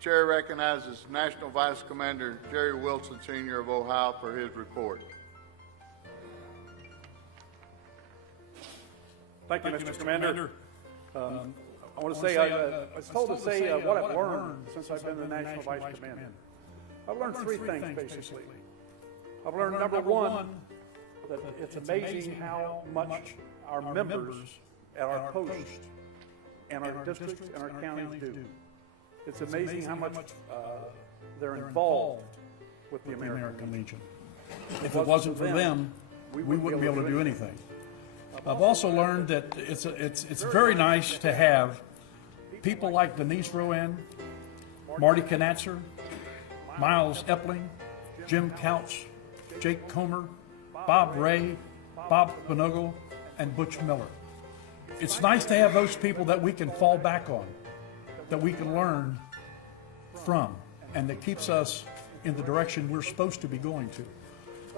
chair recognizes National Vice Commander Jerry Wilson, Sr. of Ohio, for his report. Thank you, Mr. Commander. I want to say, I was told to say what I've learned since I've been the National Vice Commander. I've learned three things, basically. I've learned, number one, that it's amazing how much our members at our posts and our districts and our counties do. It's amazing how much they're involved with the American Legion. If it wasn't for them, we wouldn't be able to do anything. I've also learned that it's very nice to have people like Denise Rowan, Marty Knatzer, Miles Epling, Jim Couch, Jake Comer, Bob Ray, Bob Bonogle, and Butch Miller. It's nice to have those people that we can fall back on, that we can learn from, and that keeps us in the direction we're supposed to be going to.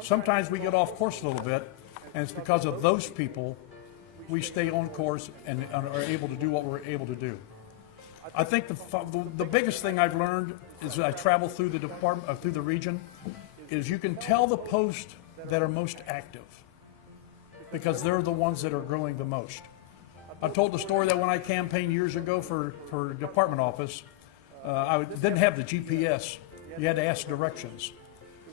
Sometimes we get off course a little bit, and it's because of those people we stay on course and are able to do what we're able to do. I think the biggest thing I've learned is I travel through the department, through the region, is you can tell the posts that are most active because they're the ones that are growing the most. I told the story that when I campaigned years ago for department office, I didn't have the GPS. You had to ask directions.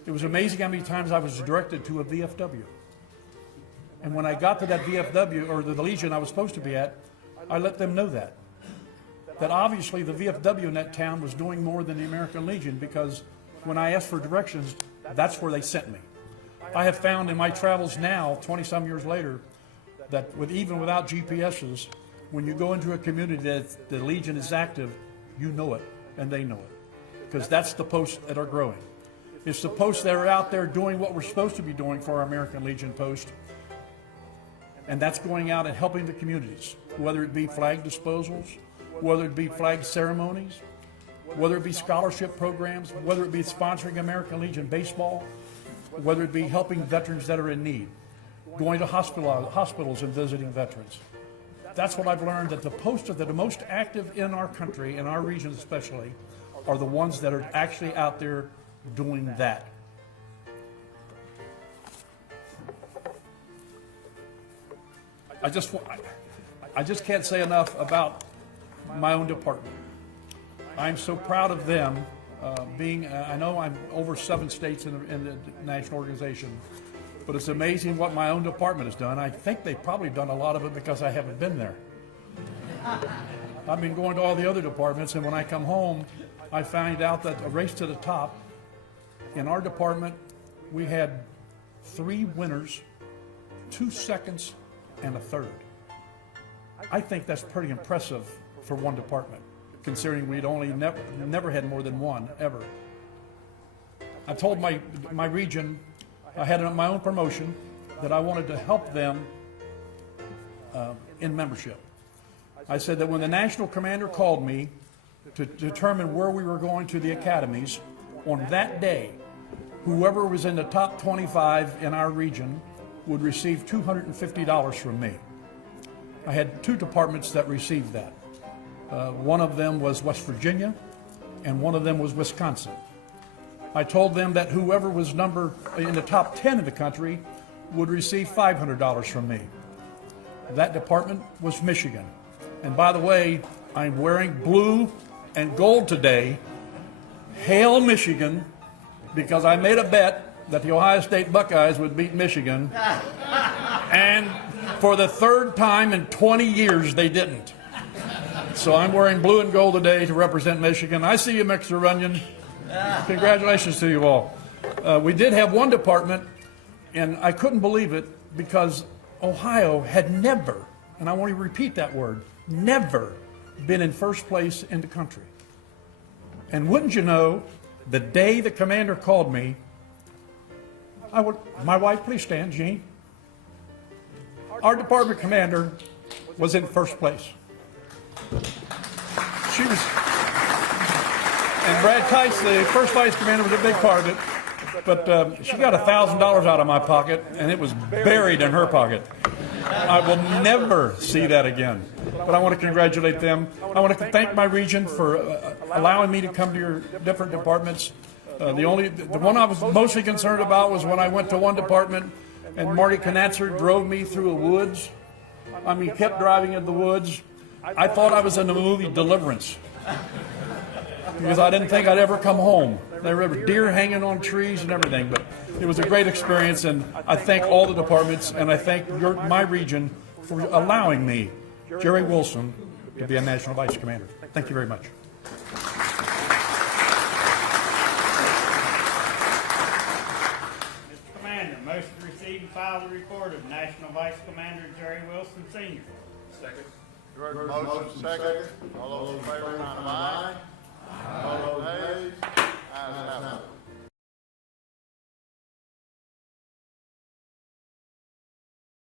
It was amazing how many times I was directed to a VFW. And when I got to that VFW, or the Legion I was supposed to be at, I let them know that obviously the VFW in that town was doing more than the American Legion, because when I asked for directions, that's where they sent me. I have found in my travels now, 20-some years later, that even without GPSs, when you go into a community that the Legion is active, you know it, and they know it, because that's the posts that are growing. It's the posts that are out there doing what we're supposed to be doing for our American Legion post, and that's going out and helping the communities, whether it be flag disposals, whether it be flag ceremonies, whether it be scholarship programs, whether it be sponsoring American Legion baseball, whether it be helping veterans that are in need, going to hospitals and visiting veterans. That's what I've learned, that the posts that are most active in our country, in our region especially, are the ones that are actually out there doing that. I just can't say enough about my own department. I'm so proud of them I know I'm over 7 states in the national organization, but it's amazing what my own department has done. I think they've probably done a lot of it because I haven't been there. I've been going to all the other departments, and when I come home, I find out that a race to the top, in our department, we had 3 winners, 2 seconds, and a 3rd. I think that's pretty impressive for one department, considering we'd only never had more than 1 ever. I told my region, I had my own promotion, that I wanted to help them in membership. I said that when the national commander called me to determine where we were going to the academies, on that day, whoever was in the top 25 in our region would receive $250 from me. I had 2 departments that received that. One of them was West Virginia, and one of them was Wisconsin. I told them that whoever was in the top 10 in the country would receive $500 from me. That department was Michigan. And by the way, I'm wearing blue and gold today. Hail Michigan, because I made a bet that the Ohio State Buckeyes would beat Michigan. And for the 3rd time in 20 years, they didn't. So I'm wearing blue and gold today to represent Michigan. I see you, Mr. Runyon. Congratulations to you all. We did have one department, and I couldn't believe it, because Ohio had never, and I want to repeat that word, never been in first place in the country. And wouldn't you know, the day the commander called me, my wife, please stand, Jean. Our department commander was in first place. She was, and Brad Tice, the first vice commander, was a big part of it. But she got $1,000 out of my pocket, and it was buried in her pocket. I will never see that again. But I want to congratulate them. I want to thank my region for allowing me to come to your different departments. The one I was mostly concerned about was when I went to one department and Marty Knatzer drove me through the woods. I mean, kept driving in the woods. I thought I was in the movie Deliverance, because I didn't think I'd ever come home. There were deer hanging on trees and everything, but it was a great experience, and I thank all the departments, and I thank my region for allowing me, Jerry Wilson, to be a National Vice Commander. Thank you very much. Mr. Commander, motion to receive and file the report of National Vice Commander Jerry Wilson, Sr. Second. Motion second. All those in favor, sign of aye. All those nays. Ayes have it.